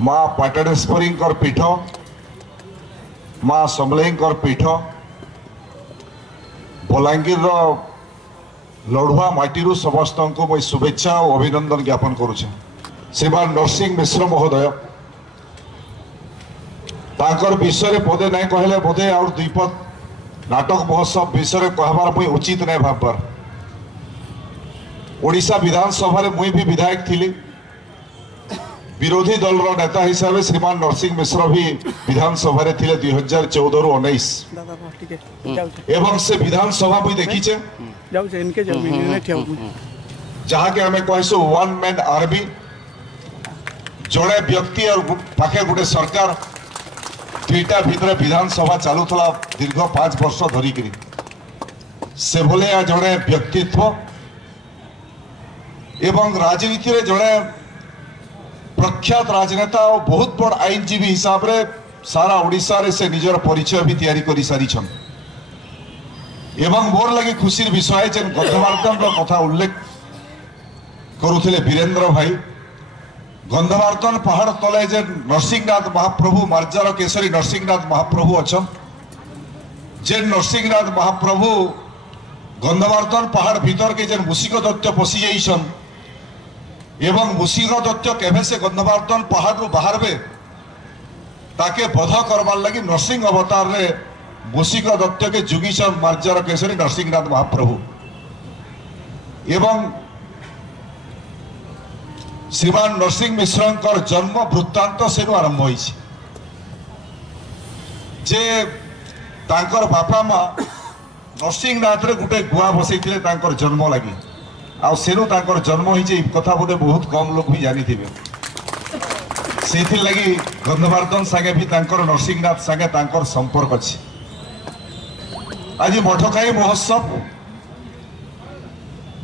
माँ पाटणेश्वरी पीठ माँ समलेई पीठ बलांगीर लड़ुआ माटी समस्त को मुझे शुभेच्छा और अभिनंदन ज्ञापन करुचे। श्रीमान नरसिंह मिश्र महोदय तांकर विषय पदे नहीं कहले बोधे और द्विपद नाटक महोत्सव विषय कहबार मुझे उचित नहीं भाबार। ओडिशा विधानसभा मुई भी विधायक थी, विरोधी दल नेता हिसाब से श्रीमान नरसिंह मिश्र भी विधानसभा रे थिले 2014 रु 19 एवं से विधानसभा मुई देखीचे जहाँ के हमें कहसु वन मैन आर्मी जड़े व्यक्ति और पाखे गोटे सरकार दुईटा भितर विधानसभा चलुला दीर्घ 5 वर्ष धरिक से भलिया जड़े व्यक्तित्व एवं राजनीति रे जड़े प्रख्यात राजनेता और बहुत बड़ आईनजीवी हिसाब रे सारा ओडिशा रे से निजर परिचय भी तैयारी करी सारी छन। एवं मोर लगे खुशी विषय जेन गंधमार्दन कथा उल्लेख करुथिले वीरेंद्र भाई। गंधमार्दन पहाड़ तले जे नरसिंहनाथ महाप्रभु मार्जार केसरी नरसिंहनाथ महाप्रभु अच्छा जे नरसिंहनाथ महाप्रभु गंधमार्दन पहाड़ भीतर के जेन मूषिक दत्त पशि जाइछन एवं मूषिक दत्त केभे से गंधमार्दन पहाड़ रु बाहरबे ताके बध करवार लगी नरसिंह अवतार रे मूषिक दत्त के जुगीचन मार्जार केसरी नरसिंहनाथ महाप्रभु एवं श्रीमान नरसिंह मिश्र जन्म वृत्तांत से आरंभ होइछि जे तांकर बापा माँ नरसिंहनाथ रे गुटे गुआ बसैथिले तांकर जन्म लगी आ सेनु तांकर जन्म होइछि कथा बोधे बहुत कम लोग भी जानी थिबे। सेथि लगी गंधमार्दन संगे भी तांकर नरसिंहनाथ संगे तांकर संपर्क अछि। आज मठखाई महोत्सव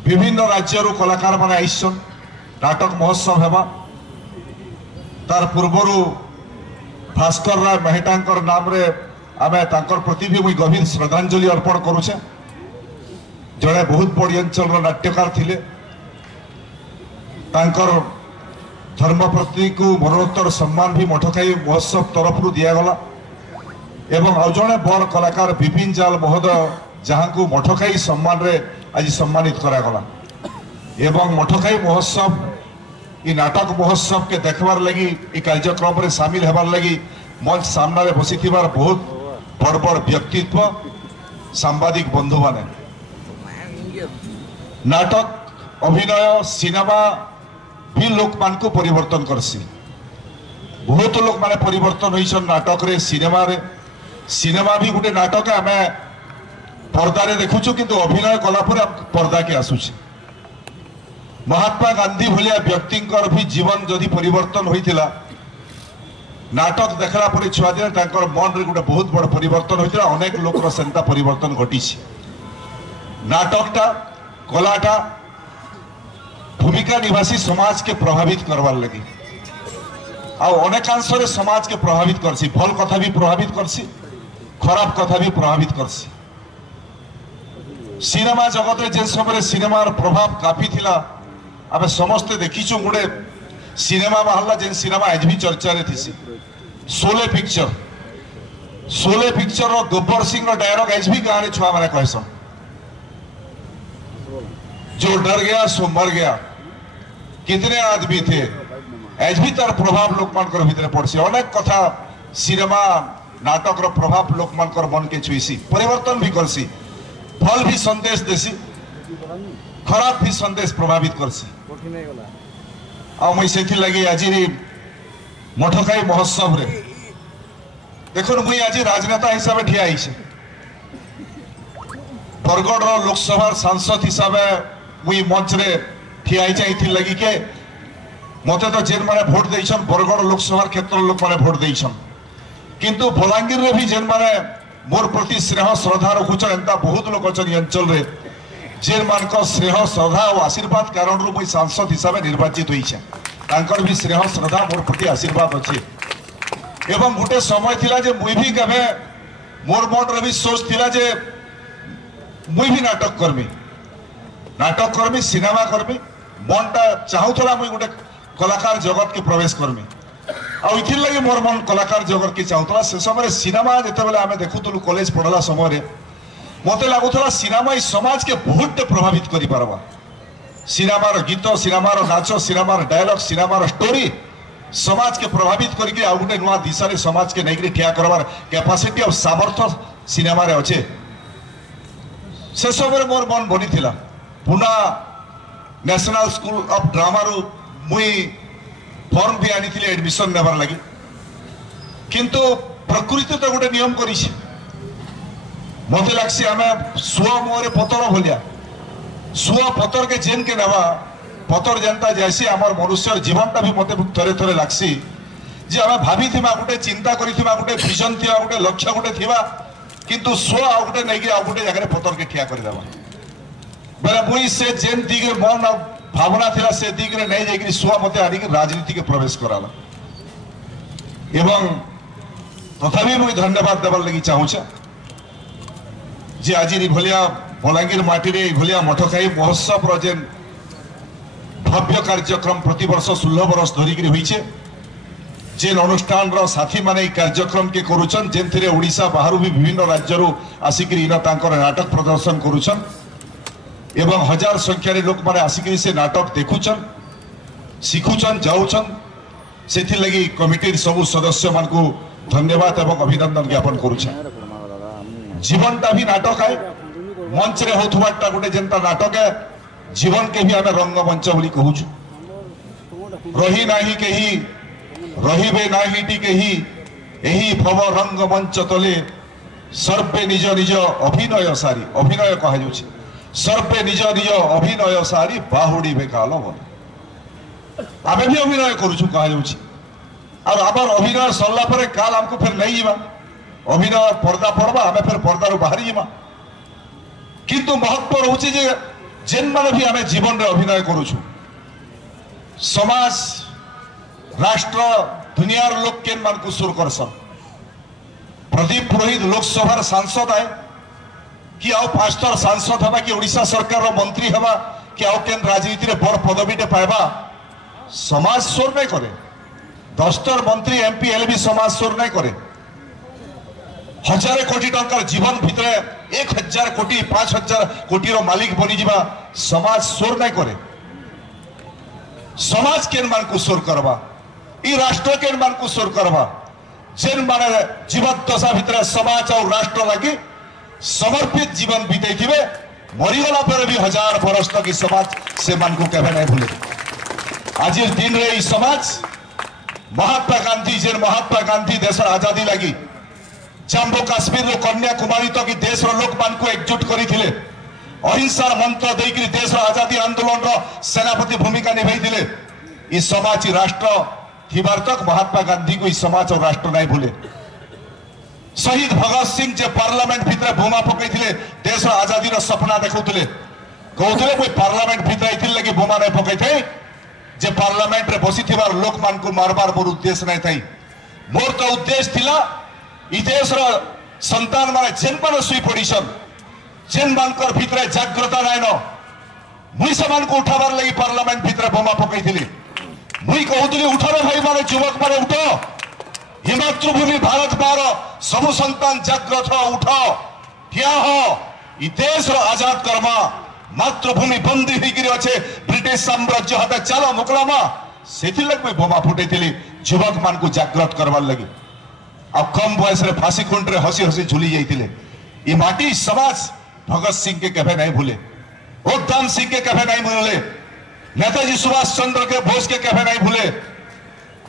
विभिन्न राज्य कलाकार माने आइछन नाटक महोत्सव हेबा तार पूर्वरु भास्कर राय मेहटांकर नाम रे आमे तांकर प्रति भी मुई गभीर श्रद्धांजलि अर्पण करुचे। जड़े बहुत बड़ी अंचल नाट्यकार थिले तांकर धर्म प्रति को मरणोत्तर सम्मान भी मठखाई महोत्सव तरफ दिगला एवं आउ जड़े बड़ कलाकार विपिन जाल महोदय जहाँ को मठखाई सम्मान रे आज सम्मानित करागला एवं मठखाई महोत्सव इ नाटक महोत्सव के देखबार लगी इ कार्यक्रम रे शामिल हेबार लगी मंच सामना रे बसी थिबार बहुत बड़ बड़ व्यक्तित्व सांबादिक बंधु माने नाटक अभिनय सिनेमा भी लोक मान को परिवर्तन करसी। बहुत लोक माने परिवर्तन होइछन नाटक रे सिनेमा भी गोटे नाटक आमे पर्दा रे देखुछु किंतु अभिनय कला पर पर्दा के आसुछि। महात्मा गांधी भलिया व्यक्ति भी जीवन जदि परिवर्तन होइथिला नाटक देखला पर छुआ दिन तांकर मन रे गोटे बहुत बड़ परिवर्तन होइथिला। अनेक लोक रो सेंता परिवर्तन घटिछि। नाटकटा कलाटा भूमिका निवासी समाज के प्रभावित करवार लगी आ अनेकांश रे समाज के प्रभावित करसी। भल कथा भी प्रभावित करसी खराब कथा भी प्रभावित करसी। सिनेमा जगत रे जे समय सिनेमार प्रभाव काफी थिला आमे समस्ते देखीचु गोटे सिनेमा बाहरला जेन सिनेमा आज भी चर्चा रे थिसी शोले पिक्चर रो गब्बर सिंह रो डायलॉग आज भी गाने छुआ माने कहसन जो डर गया सो मर गया। कितने आदमी थे आज भी तार प्रभाव लोक मानकर भीतर पड़सी। अनेक कथा सिनेमा नाटक रो प्रभाव लोक मानकर मन के छुईसी परिवर्तन भी करसी। भल भी संदेश देसी खराब भी संदेश प्रभावित करसी। आ मैं सेथि लगी आज मठखाई महोत्सव रे देखो मुई आज राजनेता हिसाब ठिया आइछे बरगढ़ रो लोकसभा सांसद हिसाब मुई मंच रे ठिया आइछे लगी के मते तो जेन माने भोट देइछन बरगढ़ लोकसभा क्षेत्र लोक माने भोट देइछन किंतु बलांगीर रे भी जेन माने मोर प्रति स्नेह श्रद्धा रखुछन एंता बहुत लोक अछन अंचल रे जेन मान को स्नेह श्रद्धा और आशीर्वाद कारण रु मुई सांसद हिसाब निर्वाचित होइछे। तांकर भी स्नेह श्रद्धा मोर प्रति आशीर्वाद अछि। एवं गोटे समय थिला जे मुई भी कबे मोर मन रे भी सोच थिला जे मुई भी नाटक करमी सिनेमा करमी मनटा चाहूला मुई गोटे कलाकार जगत के प्रवेश करमी आइथिर लगे मोर मन कलाकार जगत के चाहूला से समय सिनेमा जितेबाला आम देखुलु कॉलेज पढ़ला समय मत लगुला सिनेमा ई समाज के बहुत प्रभावित कर पारबा सिनेमार गीत सिनेमार नाच सिनेमार डायलॉग सिनेमार स्टोरी समाज के प्रभावित करके आ गोटे नुआ दिशा समाज के नहीं ठिया करवार कैपेसिटी और सामर्थ्य सिनेमा रे अच्छे से समय मोर मन बनी थिला पुना नेशनल स्कूल ऑफ ड्रामा रु मुई फॉर्म भी आनी थिले एडमिशन नेबार लगी किंतु प्रकृति तो गोटे नियम करी मत लगसी आम सुआ मुहरे पतर भलिया सुआ पतर के जेन के नेबा पतर जनता जैसी आमर मनुष्य जीवनटा भी मत थरे थरे लगसी जे आम भाभी गोटे चिंता करिथिबा गोटे विजन थिबा गोटे लक्ष्य गोटे थिबा किंतु सुआ आ गोटे नहीं आ गोटे जगह पतर के ठिया कर देबा बेले मुई से जेन दिगे मन भावना थिला से दिगरे नहीं जाइकरी सुआ मते आनी राजनीति के प्रवेश कराला एवं तथापि मुई धन्यवाद देवार लगी चाहूछे जे आज भलिया बलांगीर माटी रे भलिया मठखाई महोत्सव रो जेन भव्य कार्यक्रम प्रति वर्ष 16 वर्ष धरिकरी होइछे जेन अनुष्ठान रो साथी माने कार्यक्रम के करूछन जेन थिरे ओडिशा बाहरु भी विभिन्न राज्य रु आसिकरी इन तांकर नाटक प्रदर्शन करूछन एवं हजार संख्या लोक माने आसिकरी से नाटक देखुछन शिखुछन जाउछन सेथि लगी कमिटी सब सदस्य मान को धन्यवाद एवं अभिनंदन ज्ञापन करूछन जीवनटा भी नाटक है मंच रे होथुवाटा गोटे जेनता नाटक है जीवन के भी आमे रंगमंच बोली कहूछु रही नाही केही रहिबे नाहीटी केही एही भव रंगमंच तले सर्वे निज निज अभिनय सारी अभिनय कहा जाउछि सर्वे निज निज अभिनय सारी बाहुड़ी बेकाल बोल आमे भी अभिनय करूछु कहा जाउछि और आबर अभिनय सरला परे काल हमको फिर नहीं जीवा अभिनय पर्दा पड़वा आमे फिर पर्दा रो बाहर जीवा किंतु महत्व रहउछि जे जेन माने भी आमे जीवन रे अभिनय करूछु समाज राष्ट्र दुनियार लोक केन मान को सुर करसन प्रदीप पुरोहित लोकसभा सांसद है कि आओ 5 सांसद हवा कि ओडिशा सरकार रो मंत्री हवा कि आओ केन राजनीति रे बड़ पदवी टे पाइबा समाज सुर नहीं करे 10 मंत्री एमपी एल भी समाज सुर नहीं करे 1000 कोटी टंकार जीवन भितरे 1000 कोटी 5000 कोटी रो मालिक बनी जीवा समाज सुर नहीं करे समाज केन मान को सुर करवा ई राष्ट्र केन मान को सुर करवा जेन माने जीवन दशा भितरे समाज और राष्ट्र लगी समर्पित जीवन बीते थिबे मरीगला पर भी 1000 वर्ष तक समाज से मान को केबे नहीं भूले आज दिन रे ई समाज महात्मा गांधी जेन महात्मा गांधी देश आजादी लगी जम्मू काश्मीर रो कन्याकुमारी तक देश रो लोक मान को एकजुट करी थिले अहिंसा मंत्र देकरी देश रो आजादी आंदोलन रो सेनापति भूमिका निभाई थिले ई समाज राष्ट्र थिबार तक महात्मा गांधी को ई समाज और राष्ट्र नहीं भूले शहीद भगत सिंह जे पार्लियामेंट भितर बोमा पकई थिले देश रो आजादी रो सपना देखुथिले कहउथिले कोई पार्लियामेंट भितर आइथिल लगी बोमा नहीं पकई थे जे पार्लियामेंट रे बसी थिबार लोक मान को मारबार मोर उद्देश्य नहीं थई मोर तो उद्देश्य थिला ई देश रो संतान माने जेन माने सुई पडिसन जेन मानकर भितरे जाग्रता नाइन मुई से मान को उठाबार लगी पार्लियामेंट भितरे बोमा पकई थिली मुई कहउथिली उठो भाई माने युवक माने उठो ही मातृभूमि भारत मार सबु संतान जाग्रत उठ ठिया हो ई देश रो आजाद करमा मातृभूमि बंदी होइकरी अच्छे ब्रिटिश साम्राज्य हाथे चलो मुकलामा सेथि लग बोमा फुटैथिली युवक मान को जाग्रत करबार लगी आ कम बयस रे फांसी खुंट रे हसी हसी झुली जाइतिले ई माटी समाज भगत सिंह के कभे नहीं भूले उधम सिंह के कभे नहीं भूले नेताजी सुभाष चंद्र के बोस के कभे नहीं भूले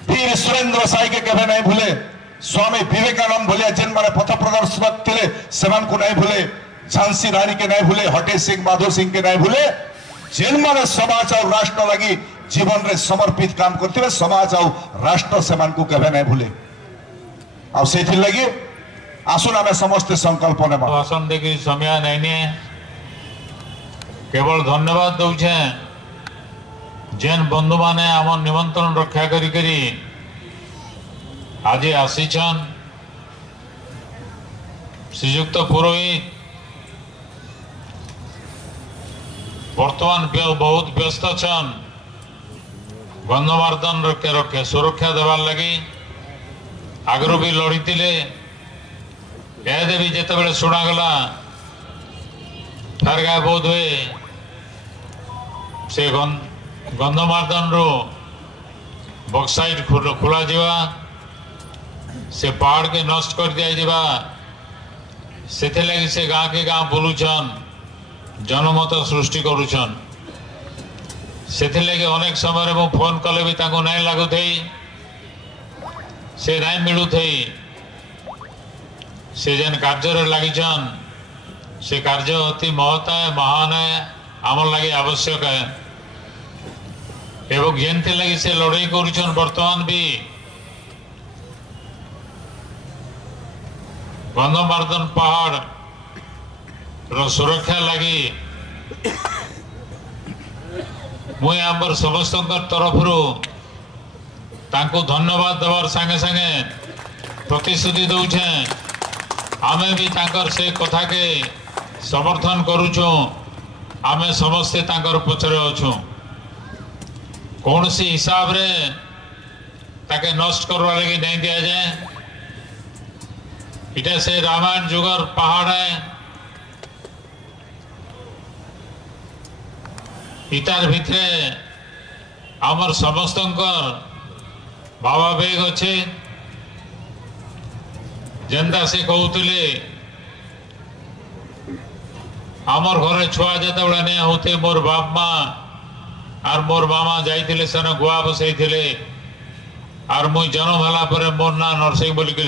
वीर सुरेंद्र साई के कभे नहीं भूले स्वामी विवेकानंद भूले जेन माने पथ प्रदर्शक थिले सेमान को नहीं भूले झांसी रानी के नहीं भूले हटे सिंह माधो सिंह के नहीं भूले जेन माने समाज और राष्ट्र लगी जीवन रे समर्पित काम करथिबे समाज और राष्ट्र सेमान को कभे नहीं भूले आ सेथि लगी आसुन आमे समस्त संकल्प नेबा भाषण देखि समय नहीं केवल धन्यवाद दउछे जेन बंधु माने आम निमंत्रण रक्षा करी आज आसीछन श्रीयुक्त पुरोहित वर्तमान बहुत व्यस्त छन गंधमार्दन रखे सुरक्षा देवार लगी आगु भी लड़ी भी जिते शुणागला फेर गाय बोध हुए से गंधमार्दन रु बक्साइट खोल जा से पहाड़ के नष्ट कर दिया से लगी से गाँ के गाँ बुलून जनमत सृष्टि करुछन से लगे अनेक समय मु फोन कले भी नहीं लगु से नहीं मिलू से जेन कार्य लगिछन से कार्य अति महत है महान है आमर लगे आवश्यक है एवं जेनते लगी से लड़ाई करुछन वर्तमान भी गंधमार्दन पहाड़ रो सुरक्षा लगी मुझे आमर समस्त तरफ धन्यवाद देवार संगे संगे प्रतिश्रुति दौचे आमे भी तांकर से कथा के समर्थन करुचु आमे समस्ते तांकर पछरे अछु कौन सी हिसाब रे ताके नष्ट करवा लगी नहीं दिया जाए इटा से रामायण जुगर पहाड़ है इतार भितरे आमर समस्त भावावेग अच्छे जेनता से कहते आमर घरे छुआ जिते बड़ा नहीं होते मोर बाप माँ और मोर मामा जाइए सेन गुआ बसई और मुई जन्म होला पर मोर ना नरसिंह बोलिक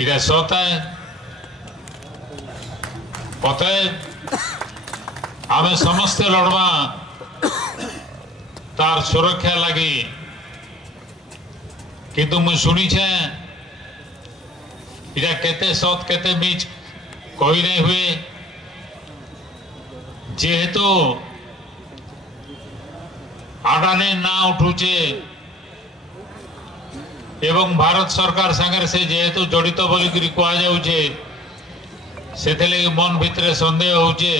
इटा सत है पते आमे समस्ते लड़वा तार सुरक्षा लगी किंतु मुझे शुणी छे इटा केते सत केते बीच कोई नहीं हुए जेहेतु आडानी ना उठुचे एवं भारत सरकार संगे से जेहेतु जड़ित बोलिक कहुचे से मन भितर सन्देह होचे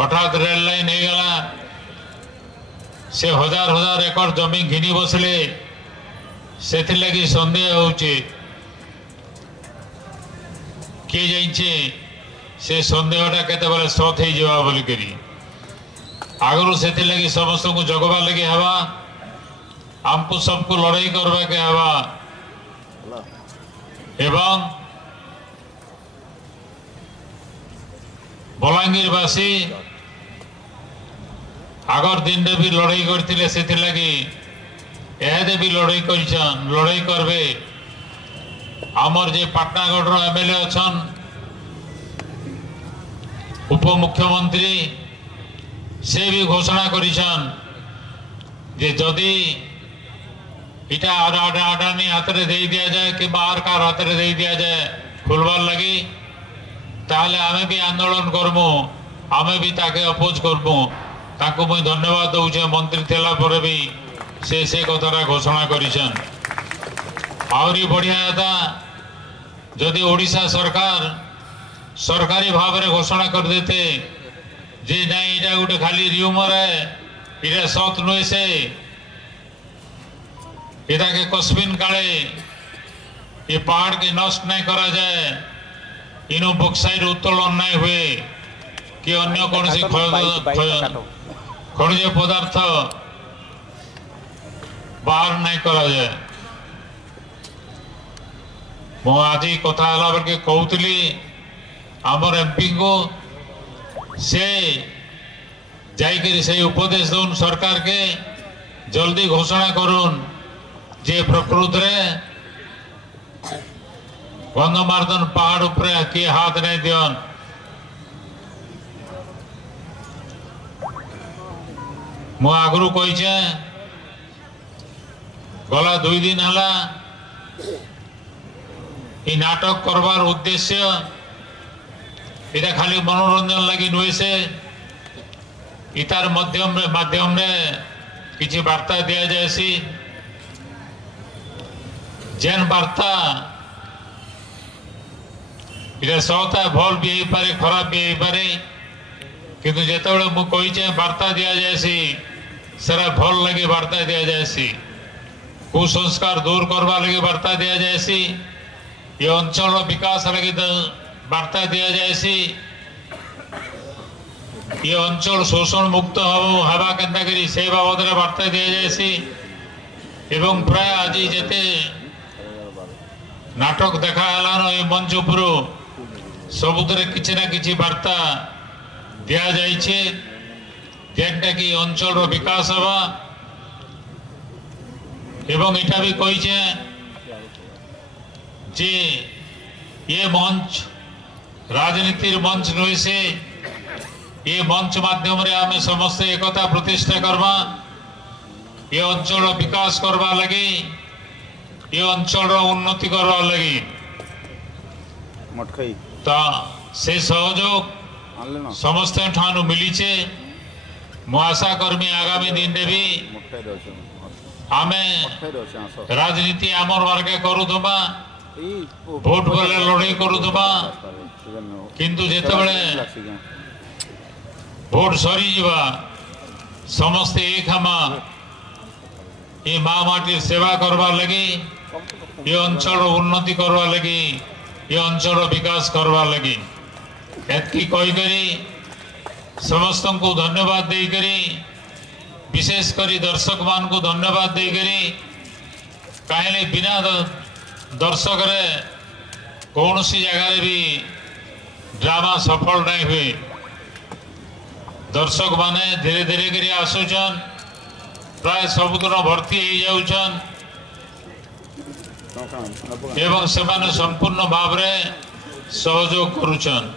हठात रेल लाइन हो गला से हजार हजार एकड़ जमी घिनी बसले से लगी सन्देह होचे किए जाइए से सन्देहटा केते सत हो जावा बोलिक आगु से लगी समस्त को जगवा लगे हवा आमको सबको लड़ाई करवा के हवा एवं बलांगीरवासी आगर दिन रे भी लड़ाई करथिले से लगी एदे भी लड़ाई करछन लड़ाई करबे आमर जे पाटनागढ़ रो एमएलए अछन उप मुख्यमंत्री से भी घोषणा करिछन जे जदि इटा अडानी हाथ रे दे दिया जाए कि बाहर कार हाथ रे दे दिया जाए खुलवार लगी ताहले आमे भी आंदोलन करमु आमे भी ताके अपोज करमु ताको मैं धन्यवाद दउछे मंत्री थेला पर भी से कथाटा घोषणा करिछन आउरी बढ़िया था जदि ओडिशा सरकार सरकारी भाव में घोषणा कर देते जे नहीं इटा गोटे खाली र्यूमर है इटा सत नुहे से इटा के कस्मिन काले ये पहाड़ के नष्ट नहीं करा जाए इनो बक्साइट उत्तोलन नहीं हुए कि अन्य कौन सी खनिज पदार्थ बाहर नहीं करा जाए मु आज कथा के कहूली आमर एमपी को से जाइकरी से उपदेश दौन सरकार के जल्दी घोषणा करुन जे प्रकृत रे गंधमार्दन पहाड़ उपरे किए हाथ नहीं दियन मु आगु कही गला 2 दिन हला ये नाटक करवार उद्देश्य इटा खाली मनोरंजन लगी नुहे से इतार माध्यम रे किसी वार्ता दिया जाए सी जेन वार्ता इटा सता भल भी हो पारे खराब भी हो पारे किंतु जेते मुझे वार्ता दि जाए सी सेरा भल लगे वार्ता दिया जाएसी कुसंस्कार दूर करवा लगे वार्ता दिया जाएसी ये अंचल विकास लगे वार्ता दिया जाएसी ये अंचल शोषण मुक्त हवा केन्ता करी से बाबद वार्ता दिया जाएसी एवं प्राय आज जेते नाटक देखा ये मंच उपर सबुतरे किसी ना किसी वार्ता दिया जाइए जेनटा कि अंचल विकास हवा एवं इटा भी कही जे ये मंच राजनीतिर मंच नुहे से ये मंच माध्यम रे आमे समस्त एकता प्रतिष्ठा करवा ये अंचल विकास करवा लगी ये अंचल उन्नति करवा लगी तो से सहयोग समस्त ठानु मिलीचे मु आशा कर्मी आगामी दिन रे भी आमे राजनीति आमर वर्गे करुथबा भोट गले लड़ाई करुथबा किंतु जेतेबेले भोट सरी जीवा समस्ते एक हमा ये माँ माटी सेवा करवा लगी ये अंचल उन्नति करवा लगी ये अंचल विकास करवा लगी एतकी कही करी समस्त को धन्यवाद दे करी विशेष करी दर्शक मान को धन्यवाद दे करी कहीं बिना दर्शक रे कौन सी जगह रे भी ड्रामा सफल नहीं हुए दर्शक माने धीरे धीरे करी आसुचन प्राय सबुदिन भर्ती हो जाउछन एवं सेमाने संपूर्ण भाव रे सहयोग करुछन